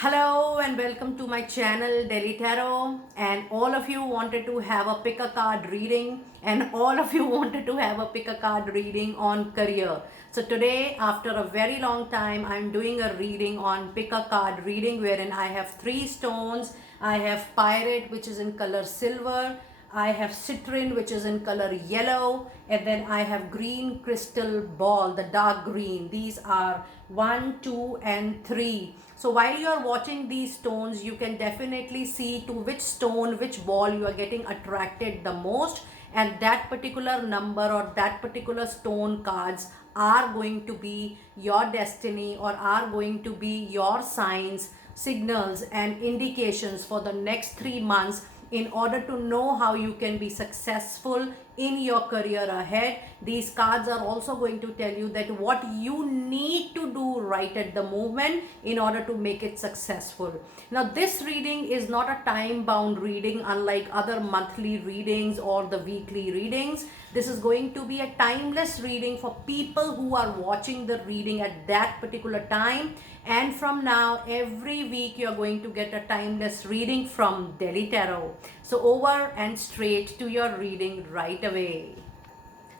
Hello and welcome to my channel Delhi Tarot, and all of you wanted to have a pick a card reading, and all of you wanted to have a pick a card reading on career. So today, after a very long time, I'm doing a reading on pick a card reading wherein I have three stones. I have pirate, which is in color silver. I have citrine, which is in color yellow, and then I have green crystal ball, the dark green. These are 1, 2, and 3. So while you are watching these stones, you can definitely see to which stone, which ball you are getting attracted the most, and that particular number or that particular stone cards are going to be your destiny or are going to be your signs, signals, and indications for the next 3 months in order to know how you can be successful in your career ahead. These cards are also going to tell you that what you need to do right at the moment in order to make it successful. Now, this reading is not a time bound reading unlike other monthly readings or the weekly readings. This is going to be a timeless reading for people who are watching the reading at that particular time. And from now, every week, you're going to get a timeless reading from Delhi Tarot. So, over and straight to your reading right away.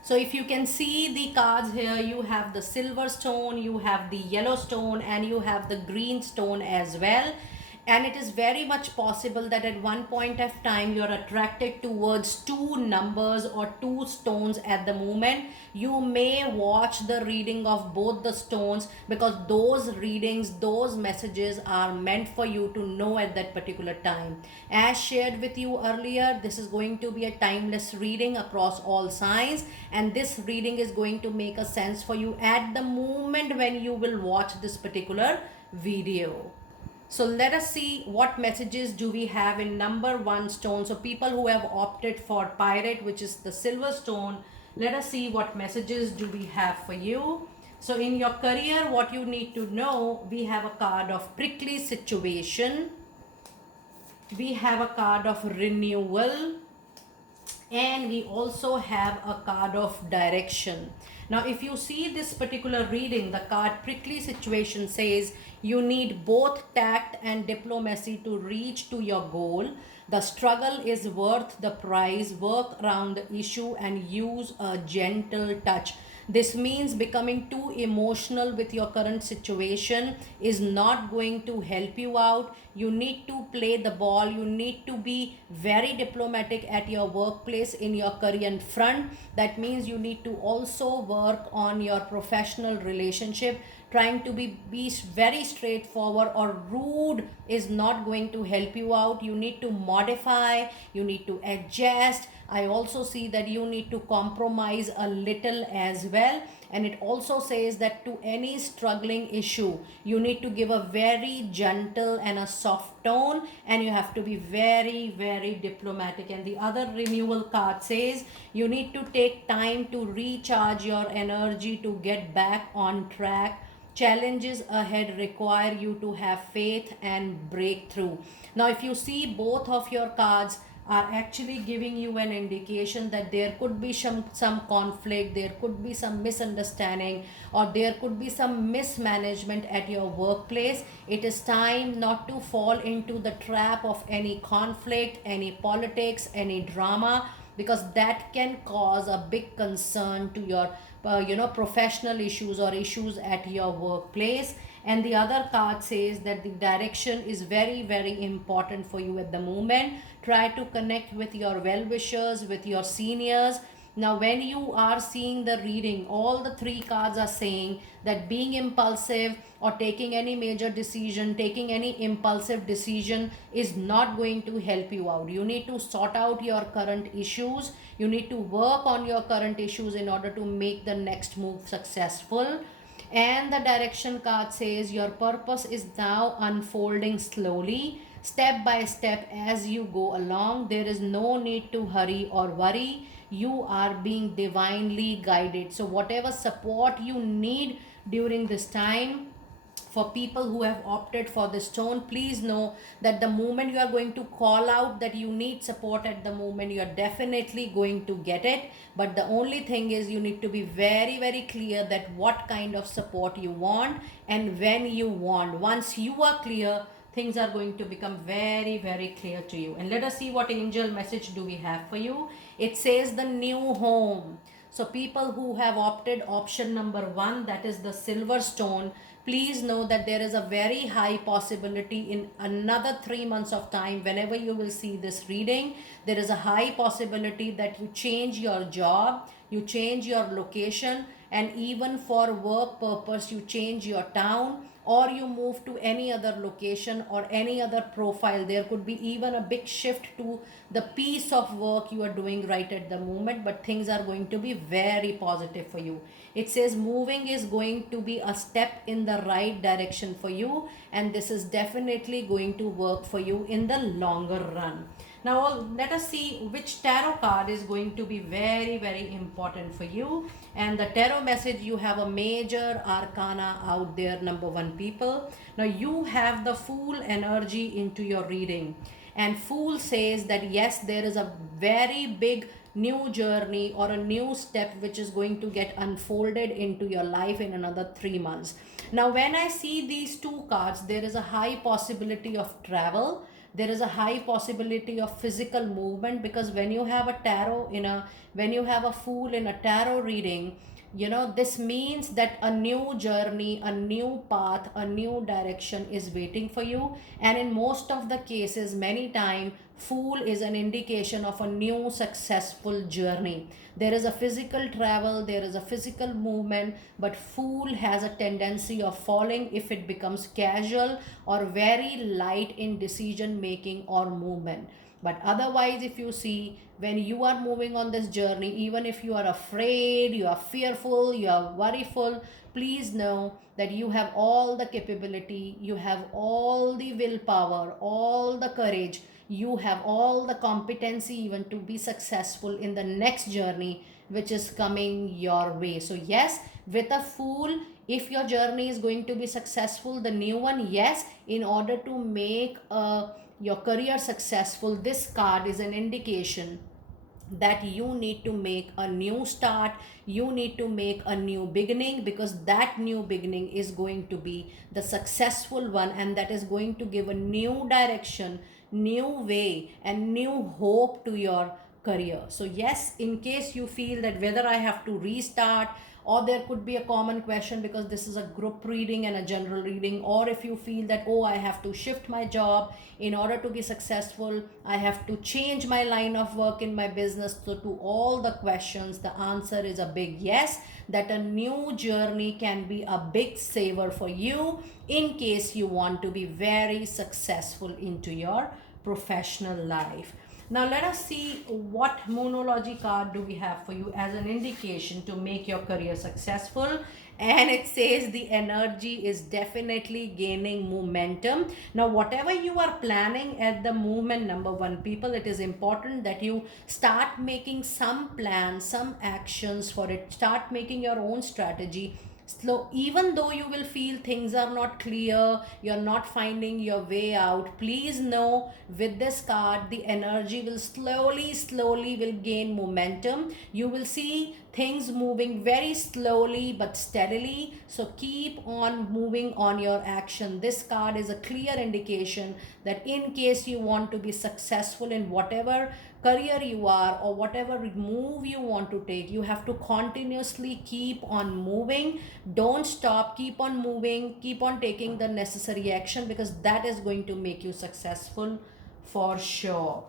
So if you can see the cards here, you have the silver stone, you have the yellow stone, and you have the green stone as well. And it is very much possible that at one point of time you're attracted towards two numbers or two stones at the moment. You may watch the reading of both the stones because those readings, those messages are meant for you to know at that particular time. As shared with you earlier, this is going to be a timeless reading across all signs, and this reading is going to make a sense for you at the moment when you will watch this particular video. So let us see what messages do we have in number one stone. So people who have opted for pirate, which is the silver stone, let us see what messages do we have for you. So in your career, what you need to know, we have a card of prickly situation. We have a card of renewal, and we also have a card of direction. Now if you see this particular reading, the card prickly situation says you need both tact and diplomacy to reach to your goal. The struggle is worth the price. Work around the issue and use a gentle touch. This means becoming too emotional with your current situation is not going to help you out. You need to play the ball. You need to be very diplomatic at your workplace in your career front. That means you need to also work on your professional relationship. Trying to be very straightforward or rude is not going to help you out. You need to modify, you need to adjust. I also see that you need to compromise a little as well. And it also says that to any struggling issue, you need to give a very gentle and a soft tone, and you have to be very, very diplomatic. And the other renewal card says you need to take time to recharge your energy to get back on track. Challenges ahead require you to have faith and breakthrough. Now, if you see, both of your cards are actually giving you an indication that there could be some conflict, there could be some misunderstanding, or there could be some mismanagement at your workplace. It is time not to fall into the trap of any conflict, any politics, any drama, because that can cause a big concern to your professional issues or issues at your workplace. And the other card says that the direction is very, very important for you at the moment. Try to connect with your well-wishers, with your seniors. Now when you are seeing the reading, all the three cards are saying that being impulsive or taking any major decision, taking any impulsive decision is not going to help you out. You need to sort out your current issues. You need to work on your current issues in order to make the next move successful. And the direction card says your purpose is now unfolding slowly, step by step as you go along. There is no need to hurry or worry. You are being divinely guided. So whatever support you need during this time, for people who have opted for the stone, please know that the moment you are going to call out that you need support at the moment, you are definitely going to get it. But the only thing is you need to be very, very clear that what kind of support you want and when you want. Once you are clear, things are going to become very, very clear to you. And let us see what angel message do we have for you. It says the new home. So people who have opted option number 1, that is the silver stone, please know that there is a very high possibility in another 3 months of time, whenever you will see this reading, there is a high possibility that you change your job, you change your location, and even for work purpose you change your town, or you move to any other location or any other profile. There could be even a big shift to the piece of work you are doing right at the moment, but things are going to be very positive for you. It says moving is going to be a step in the right direction for you, and this is definitely going to work for you in the longer run. Now let us see which tarot card is going to be very, very important for you. And the tarot message, you have a major arcana out there, number 1 people. Now you have the Fool energy into your reading. And Fool says that yes, there is a very big new journey or a new step which is going to get unfolded into your life in another 3 months. Now when I see these 2 cards, there is a high possibility of travel, there is a high possibility of physical movement, because when you have a when you have a Fool in a tarot reading, this means that a new journey, a new path, a new direction is waiting for you. And in most of the cases, many time, Fool is an indication of a new successful journey. There is a physical travel, there is a physical movement, but Fool has a tendency of falling if it becomes casual or very light in decision making or movement. But otherwise, if you see, when you are moving on this journey, even if you are afraid, you are fearful, you are worryful, please know that you have all the capability, you have all the willpower, all the courage, you have all the competency even to be successful in the next journey which is coming your way. So yes, with a Fool, if your journey is going to be successful, the new one, yes, in order to make your career successful, this card is an indication that you need to make a new start, you need to make a new beginning, because that new beginning is going to be the successful one, and that is going to give a new direction, new way, and new hope to your career. So yes, in case you feel that whether I have to restart, or there could be a common question, because this is a group reading and a general reading, or if you feel that, oh, I have to shift my job in order to be successful, I have to change my line of work in my business. So to all the questions, the answer is a big yes, that a new journey can be a big saver for you in case you want to be very successful into your professional life. Now let us see what Moonology card do we have for you as an indication to make your career successful. And it says the energy is definitely gaining momentum. Now whatever you are planning at the movement, number 1 people, it is important that you start making some plans, some actions for it. Start making your own strategy. Slow, even though you will feel things are not clear, you're not finding your way out, please know with this card the energy will slowly will gain momentum. You will see things moving very slowly but steadily, so keep on moving on your action. This card is a clear indication that in case you want to be successful in whatever career you are or whatever move you want to take, you have to continuously keep on moving. Don't stop, keep on moving, keep on taking the necessary action, because that is going to make you successful for sure.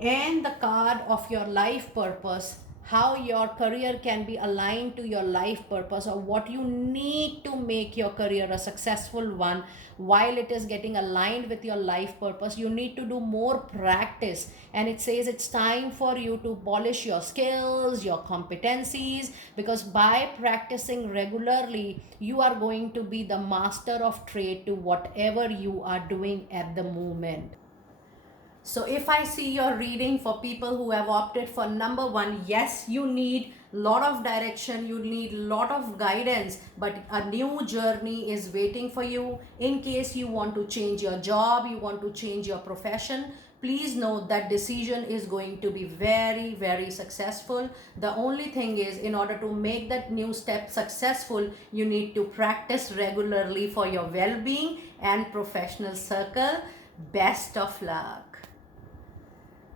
And the card of your life purpose, how your career can be aligned to your life purpose, or what you need to make your career a successful one. While it is getting aligned with your life purpose, you need to do more practice, and it says it's time for you to polish your skills, your competencies, because by practicing regularly, you are going to be the master of trade to whatever you are doing at the moment. So if I see your reading for people who have opted for number 1, yes, you need lot of direction, you need lot of guidance, but a new journey is waiting for you. In case you want to change your job, you want to change your profession, please note that decision is going to be very, very successful. The only thing is, in order to make that new step successful, you need to practice regularly for your well-being and professional circle. Best of luck.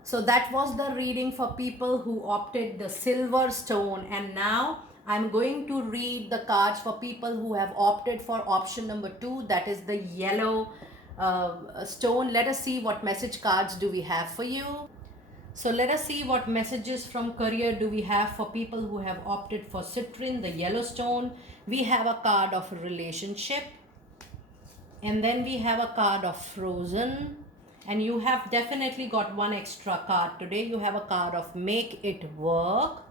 So that was the reading for people who opted the silver stone, and now I'm going to read the cards for people who have opted for option number 2, that is the yellow stone. Let us see what message cards do we have for you. So let us see what messages from career do we have for people who have opted for citrine, the yellow stone. We have a card of relationship, and then we have a card of frozen, and you have definitely got one extra card today. You have a card of make it work,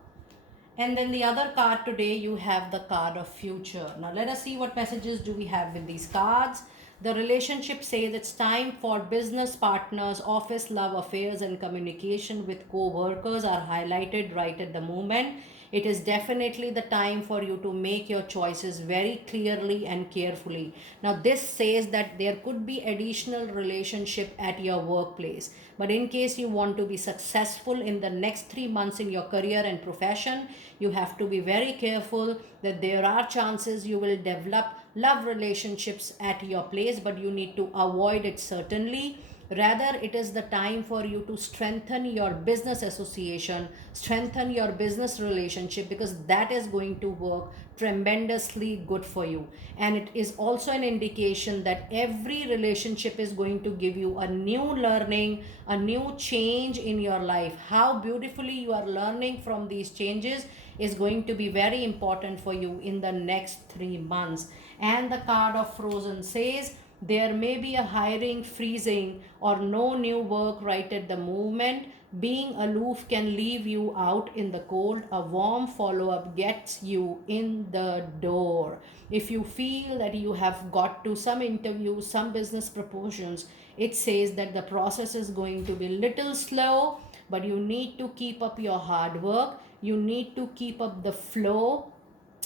and then the other card today, you have the card of future. Now let us see what messages do we have with these cards. The relationship says it's time for business partners, office love affairs, and communication with co-workers are highlighted right at the moment. It is definitely the time for you to make your choices very clearly and carefully. Now this says that there could be additional relationship at your workplace, but in case you want to be successful in the next 3 months in your career and profession, you have to be very careful that there are chances you will develop love relationships at your place, but you need to avoid it certainly. Rather, it is the time for you to strengthen your business association, strengthen your business relationship, because that is going to work tremendously good for you. And it is also an indication that every relationship is going to give you a new learning, a new change in your life. How beautifully you are learning from these changes is going to be very important for you in the next 3 months. And the card of frozen says, there may be a hiring freezing or no new work right at the moment. Being aloof can leave you out in the cold. A warm follow-up gets you in the door. If you feel that you have got to some interviews, some business proposals, it says that the process is going to be little slow, but you need to keep up your hard work. You need to keep up the flow.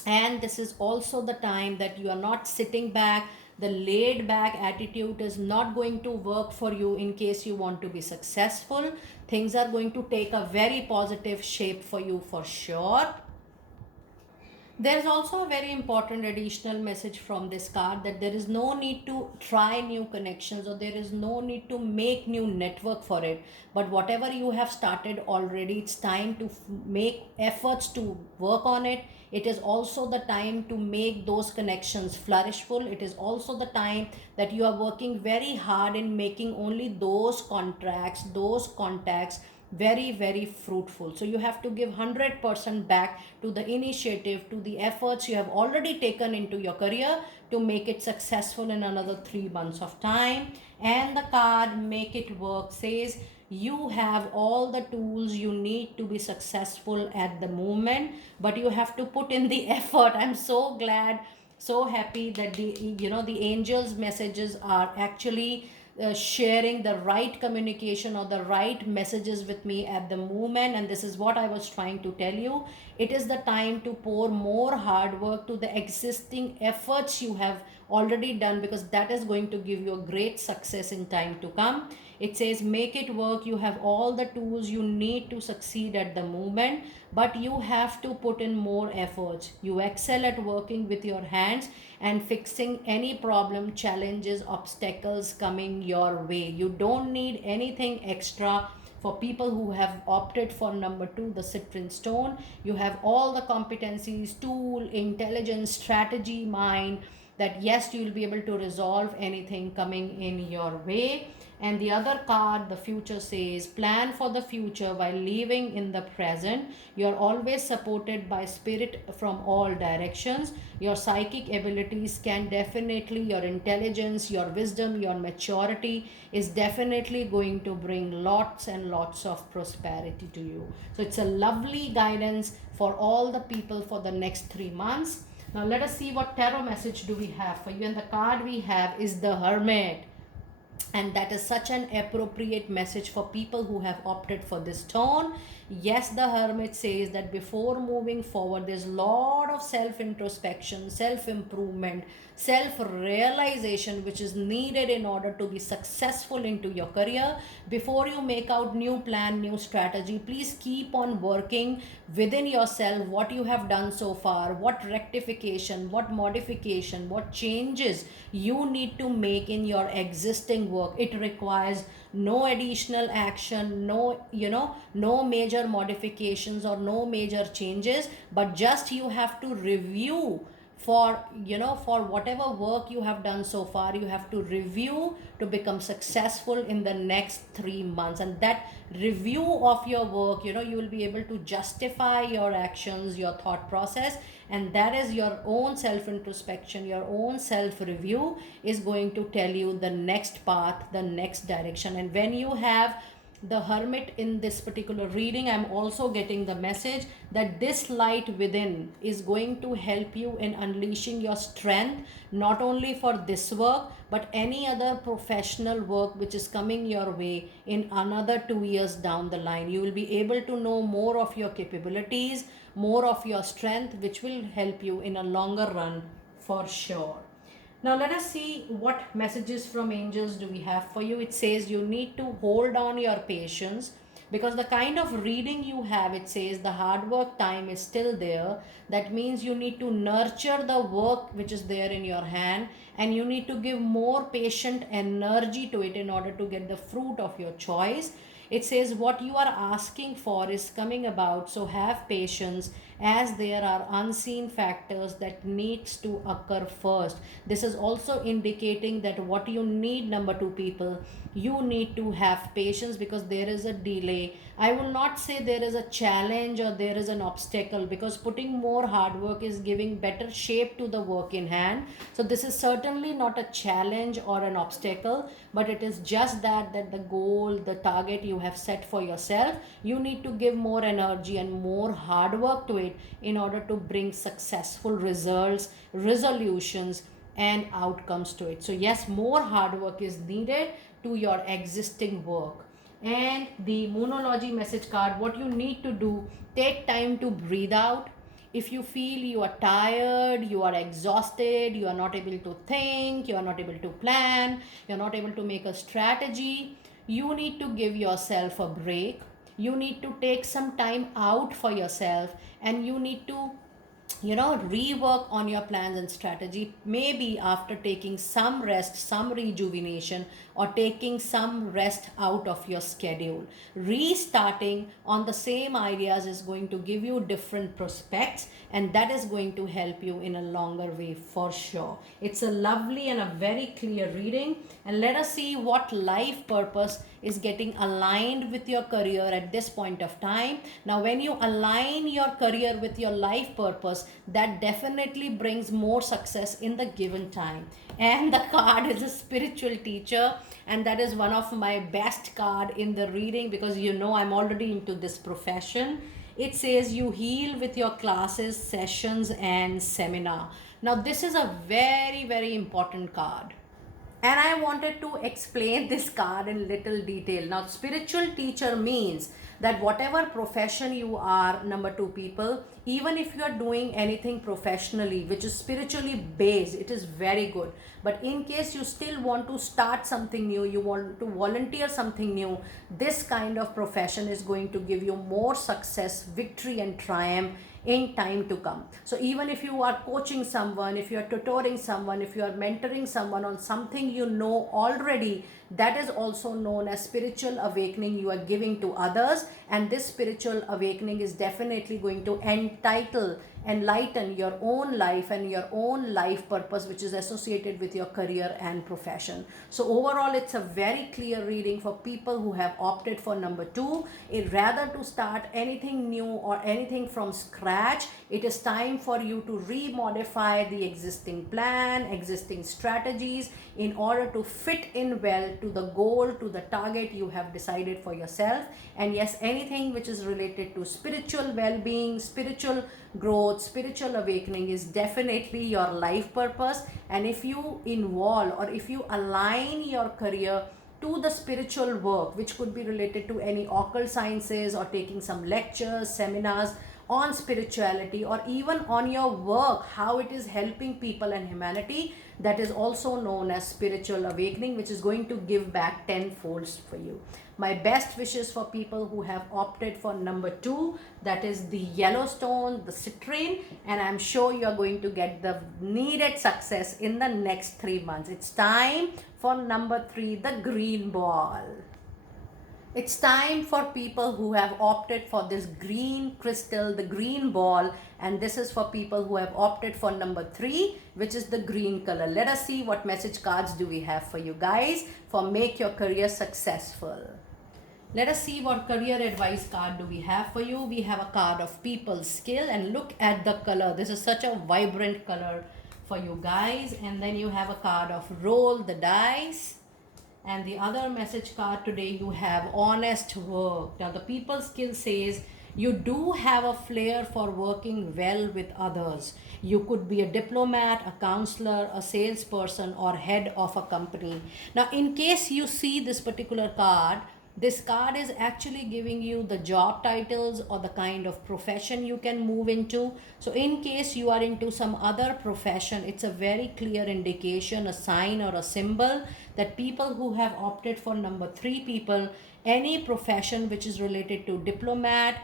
And this is also the time that you are not sitting back. The laid back attitude is not going to work for you in case you want to be successful. Things are going to take a very positive shape for you for sure. There's also a very important additional message from this card, that there is no need to try new connections, or there is no need to make new network for it. But whatever you have started already, it's time to make efforts to work on it. It is also the time to make those connections flourishful. It is also the time that you are working very hard in making only those contracts, those contacts very, very fruitful. So you have to give 100% back to the initiative, to the efforts you have already taken into your career to make it successful in another 3 months of time. And the card make it work says, you have all the tools you need to be successful at the moment, but you have to put in the effort. I'm so glad, so happy that the angels messages are actually sharing the right communication or the right messages with me at the moment. And this is what I was trying to tell you. It is the time to pour more hard work to the existing efforts you have already done, because that is going to give you a great success in time to come. It says make it work. You have all the tools you need to succeed at the moment, but you have to put in more efforts. You excel at working with your hands and fixing any problem, challenges, obstacles coming your way. You don't need anything extra. For people who have opted for number 2, the citrine stone, you have all the competencies, tool, intelligence, strategy, mind, that yes, you will be able to resolve anything coming in your way. And the other card, the future, says plan for the future while living in the present. You're always supported by spirit from all directions. Your psychic abilities can definitely, your intelligence, your wisdom, your maturity is definitely going to bring lots and lots of prosperity to you. So it's a lovely guidance for all the people for the next 3 months. Now let us see what tarot message do we have for you. And the card we have is the Hermit. And that is such an appropriate message for people who have opted for this tone. Yes, the Hermit says that before moving forward, there's a lot of self introspection, self improvement, self realization which is needed in order to be successful into your career. Before you make out new plan, new strategy, please keep on working within yourself what you have done so far, what rectification, what modification, what changes you need to make in your existing work. It requires no additional action, no major modifications or no major changes, but just you have to review for whatever work you have done so far. You have to review to become successful in the next 3 months, and that review of your work, you will be able to justify your actions, your thought process, and that is your own self introspection, your own self review is going to tell you the next path, the next direction. And when you have the Hermit in this particular reading, I'm also getting the message that this light within is going to help you in unleashing your strength, not only for this work but any other professional work which is coming your way in another 2 years down the line. You will be able to know more of your capabilities, more of your strength, which will help you in a longer run for sure. Now let us see what messages from angels do we have for you. It says you need to hold on your patience, because the kind of reading you have, it says the hard work time is still there. That means you need to nurture the work which is there in your hand, and you need to give more patient energy to it in order to get the fruit of your choice. It says what you are asking for is coming about, so have patience, as there are unseen factors that needs to occur first. This is also indicating that what you need, number 2 people, you need to have patience, because there is a delay. I will not say there is a challenge or there is an obstacle, because putting more hard work is giving better shape to the work in hand. So this is certainly not a challenge or an obstacle, but it is just that the goal, the target you have set for yourself, you need to give more energy and more hard work to it in order to bring successful results, resolutions, and outcomes to it. So yes, more hard work is needed to your existing work. And the Moonology message card, what you need to do, take time to breathe out. If you feel you are tired, you are exhausted, you are not able to think, you are not able to plan, you are not able to make a strategy, you need to give yourself a break. You need to take some time out for yourself, and you need to rework on your plans and strategy, maybe after taking some rest, some rejuvenation, or taking some rest out of your schedule. Restarting on the same ideas is going to give you different prospects, and that is going to help you in a longer way for sure. It's a lovely and a very clear reading, and let us see what life purpose is getting aligned with your career at this point of time. Now when you align your career with your life purpose, that definitely brings more success in the given time. And the card is a spiritual teacher, and that is one of my best card in the reading, because I'm already into this profession. It says you heal with your classes, sessions, and seminar. Now this is a very, very important card, and I wanted to explain this card in little detail. Now spiritual teacher means that whatever profession you are, number 2 people, even if you are doing anything professionally which is spiritually based, it is very good. But in case you still want to start something new, you want to volunteer something new, this kind of profession is going to give you more success, victory, and triumph in time to come. So even if you are coaching someone, if you are tutoring someone, if you are mentoring someone on something already, that is also known as spiritual awakening you are giving to others. And this spiritual awakening is definitely going to enlighten your own life and your own life purpose, which is associated with your career and profession. So overall, it's a very clear reading for people who have opted for number 2. Rather to start anything new or anything from scratch, it is time for you to remodify the existing plan, existing strategies, in order to fit in well to the goal, to the target you have decided for yourself. And yes, anything which is related to spiritual well-being, spiritual growth, spiritual awakening is definitely your life purpose. And if you involve or if you align your career to the spiritual work, which could be related to any occult sciences or taking some lectures, seminars on spirituality, or even on your work, how it is helping people and humanity, that is also known as spiritual awakening, which is going to give back tenfold for you. My best wishes for people who have opted for number 2, that is the Yellowstone, the citrine, and I'm sure you are going to get the needed success in the next 3 months. It's time for number 3, the green ball. It's time for people who have opted for this green crystal, the green ball, and this is for people who have opted for number 3, which is the green color. Let us see what message cards do we have for you guys for make your career successful. Let us see what career advice card do we have for you. We have a card of people's skill, and look at the color. This is such a vibrant color for you guys. And then you have a card of roll the dice. And the other message card today, you have honest work. Now the people's skill says you do have a flair for working well with others. You could be a diplomat, a counselor, a salesperson, or head of a company. Now in case you see this particular card, this card is actually giving you the job titles or the kind of profession you can move into. So in case you are into some other profession, it's a very clear indication, a sign or a symbol that people who have opted for number 3 people, any profession which is related to diplomat,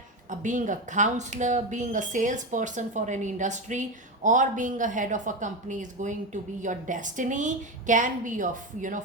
being a counselor, being a salesperson for an industry, or being a head of a company is going to be your destiny, can be your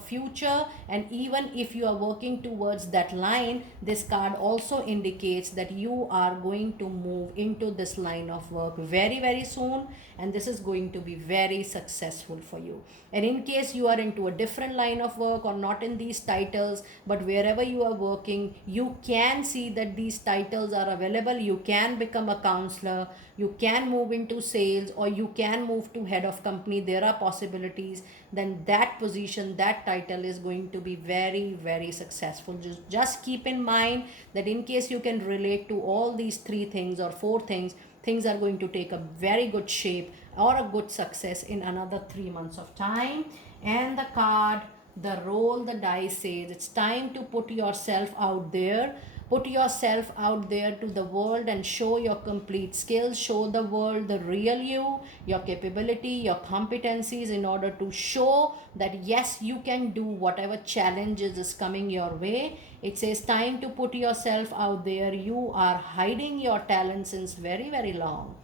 future. And even if you are working towards that line, this card also indicates that you are going to move into this line of work very, very soon, and this is going to be very successful for you. And in case you are into a different line of work or not in these titles, but wherever you are working, you can see that these titles are available. You can become a counselor, you can move into sales, or you can move to head of company. There are possibilities. Then that position, that title is going to be very, very successful. Just keep in mind that in case you can relate to all these 3 things or 4 things, things are going to take a very good shape or a good success in another 3 months of time. And the card, the roll the dice, says it's time to put yourself out there. Put yourself out there to the world and show your complete skills. Show the world the real you, your capability, your competencies, in order to show that yes, you can do whatever challenges is coming your way. It says time to put yourself out there. You are hiding your talent since very, very long.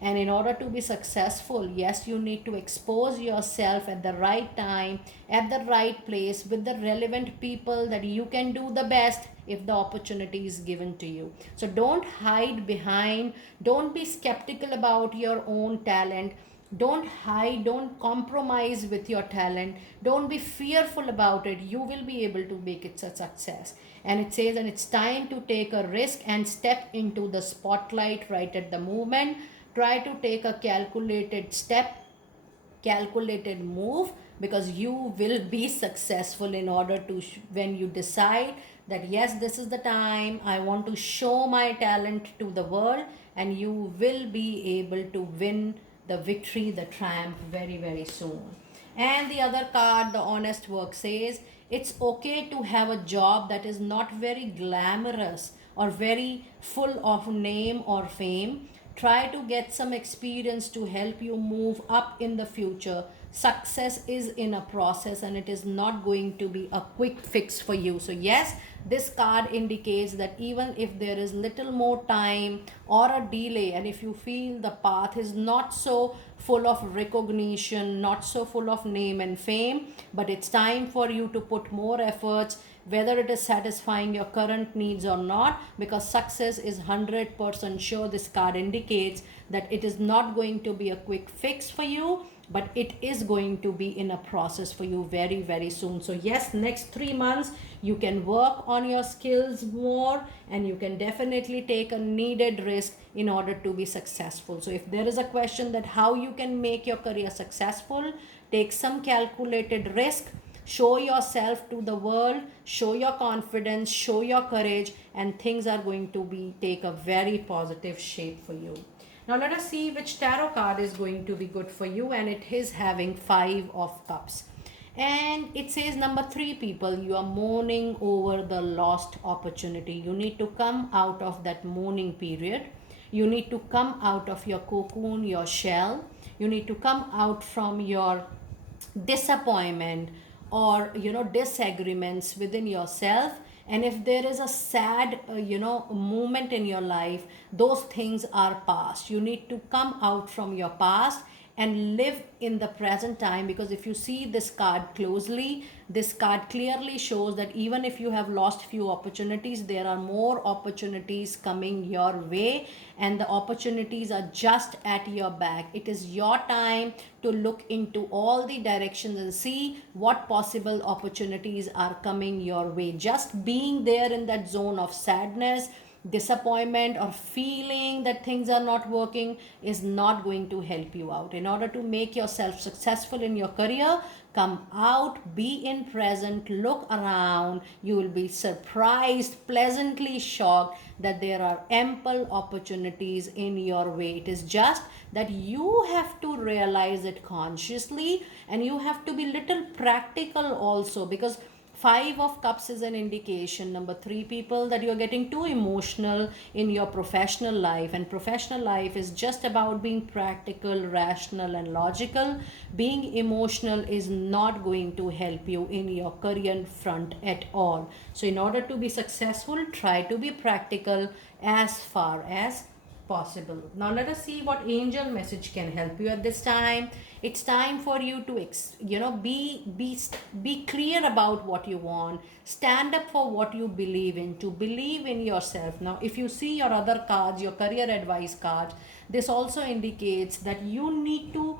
And in order to be successful, yes, you need to expose yourself at the right time, at the right place, with the relevant people, that you can do the best if the opportunity is given to you. So don't hide behind, don't be skeptical about your own talent. Don't hide, don't compromise with your talent. Don't be fearful about it. You will be able to make it a success. And it says, and it's time to take a risk and step into the spotlight right at the moment. Try to take a calculated step, calculated move, because you will be successful in order to when you decide that yes, this is the time I want to show my talent to the world, and you will be able to win the victory, the triumph very, very soon. And the other card, the honest work, says it's okay to have a job that is not very glamorous or very full of name or fame. Try to get some experience to help you move up in the future. Success is in a process, and it is not going to be a quick fix for you. So yes, this card indicates that even if there is little more time or a delay, and if you feel the path is not so full of recognition, not so full of name and fame, but it's time for you to put more efforts, whether it is satisfying your current needs or not, because success is 100% sure. This card indicates that it is not going to be a quick fix for you, but it is going to be in a process for you very, very soon. So yes, next 3 months you can work on your skills more, and you can definitely take a needed risk in order to be successful. So if there is a question that how you can make your career successful, take some calculated risk. Show yourself to the world, show your confidence, show your courage, and things are going to take a very positive shape for you. Now let us see which tarot card is going to be good for you, and it is having 5 of Cups. And it says number three, people, you are mourning over the lost opportunity. You need to come out of that mourning period. You need to come out of your cocoon, your shell. You need to come out from your disappointment or disagreements within yourself. And if there is a sad moment in your life, those things are past. You need to come out from your past and live in the present time, because if you see this card closely, this card clearly shows that even if you have lost few opportunities, there are more opportunities coming your way, and the opportunities are just at your back. It is your time to look into all the directions and see what possible opportunities are coming your way. Just being there in that zone of sadness, disappointment, or feeling that things are not working is not going to help you out. In order to make yourself successful in your career, come out, be in present, look around. You will be surprised, pleasantly shocked that there are ample opportunities in your way. It is just that you have to realize it consciously, and you have to be little practical also, because Five of Cups is an indication, number three, people, that you're getting too emotional in your professional life. And professional life is just about being practical, rational, and logical. Being emotional is not going to help you in your career front at all. So, in order to be successful, try to be practical as far as possible. Now let us see what angel message can help you at this time. It's time for you to be clear about what you want. Stand up for what you believe in, to believe in yourself. Now if you see your other cards, your career advice cards, this also indicates that you need to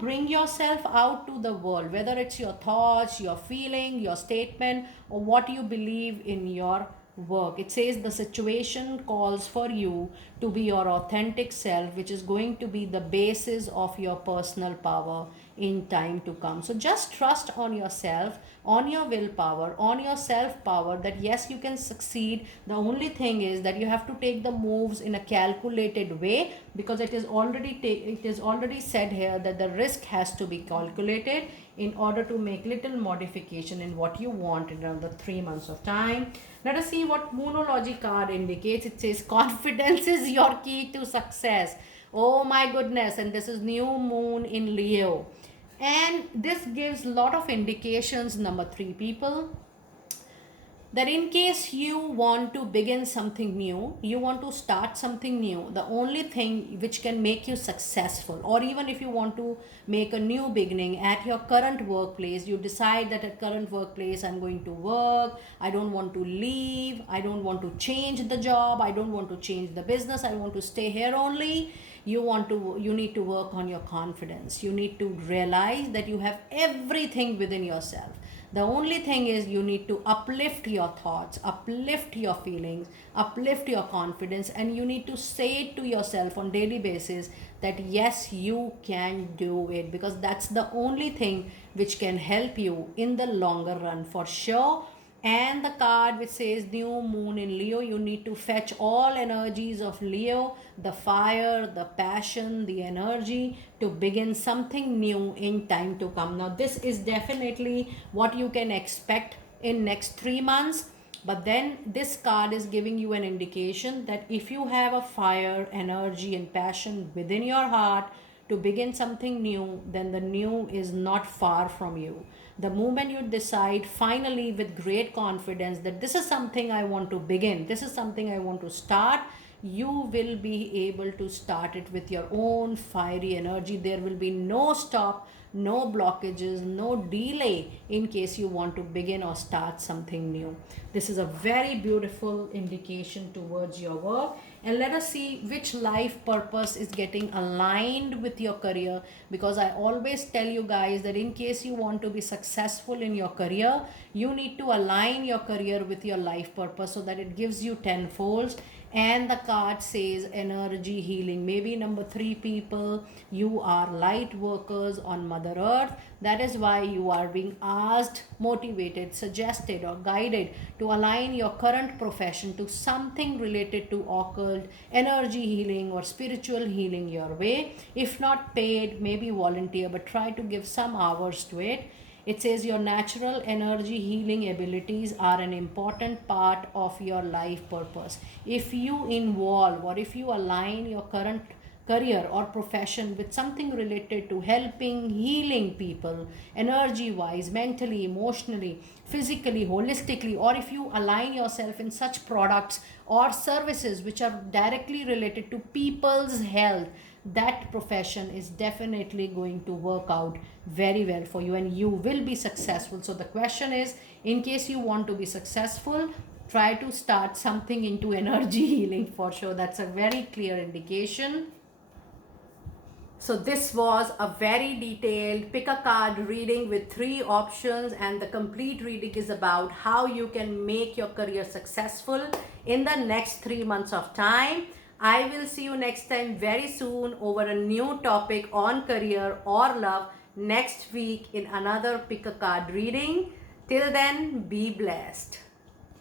bring yourself out to the world, whether it's your thoughts, your feeling, your statement, or what you believe in your work. It says the situation calls for you to be your authentic self, which is going to be the basis of your personal power in time to come. So just trust on yourself, on your willpower, on your self power, that yes, you can succeed. The only thing is that you have to take the moves in a calculated way, because it is already said here that the risk has to be calculated in order to make little modification in what you want in another 3 months of time. Let us see what Moonology card indicates. It says confidence is your key to success. Oh my goodness, and this is new moon in Leo. And this gives lot of indications, number three, people, that in case you want to begin something new, you want to start something new, the only thing which can make you successful, or even if you want to make a new beginning at your current workplace, you decide that at current workplace I'm going to work, I don't want to leave, I don't want to change the job, I don't want to change the business, I want to stay here only. You need to work on your confidence. You need to realize that you have everything within yourself. The only thing is you need to uplift your thoughts, uplift your feelings, uplift your confidence, and you need to say it to yourself on daily basis that yes, you can do it, because that's the only thing which can help you in the longer run for sure. And the card which says new moon in Leo, you need to fetch all energies of Leo, the fire, the passion, the energy, to begin something new in time to come. Now this is definitely what you can expect in next 3 months. But then this card is giving you an indication that if you have a fire, energy, and passion within your heart to begin something new, then the new is not far from you. The moment you decide finally with great confidence that this is something I want to begin, this is something I want to start, you will be able to start it with your own fiery energy. There will be no stop, no blockages, no delay in case you want to begin or start something new. This is a very beautiful indication towards your work. And let us see which life purpose is getting aligned with your career, because I always tell you guys that in case you want to be successful in your career, you need to align your career with your life purpose so that it gives you tenfolds. And the card says energy healing. Maybe number three, people, you are light workers on Mother Earth. That is why you are being asked, motivated, suggested, or guided to align your current profession to something related to occult, energy healing, or spiritual healing your way. If not paid, maybe volunteer, but try to give some hours to it. It says your natural energy healing abilities are an important part of your life purpose. If you involve or if you align your current career or profession with something related to helping, healing people, energy wise, mentally, emotionally, physically, holistically, or if you align yourself in such products or services which are directly related to people's health, that profession is definitely going to work out very well for you and you will be successful. So the question is, in case you want to be successful, try to start something into energy healing for sure. That's a very clear indication. So this was a very detailed pick a card reading with 3 options, and the complete reading is about how you can make your career successful in the next 3 months of time. I will see you next time very soon over a new topic on career or love next week in another pick a card reading. Till then, be blessed.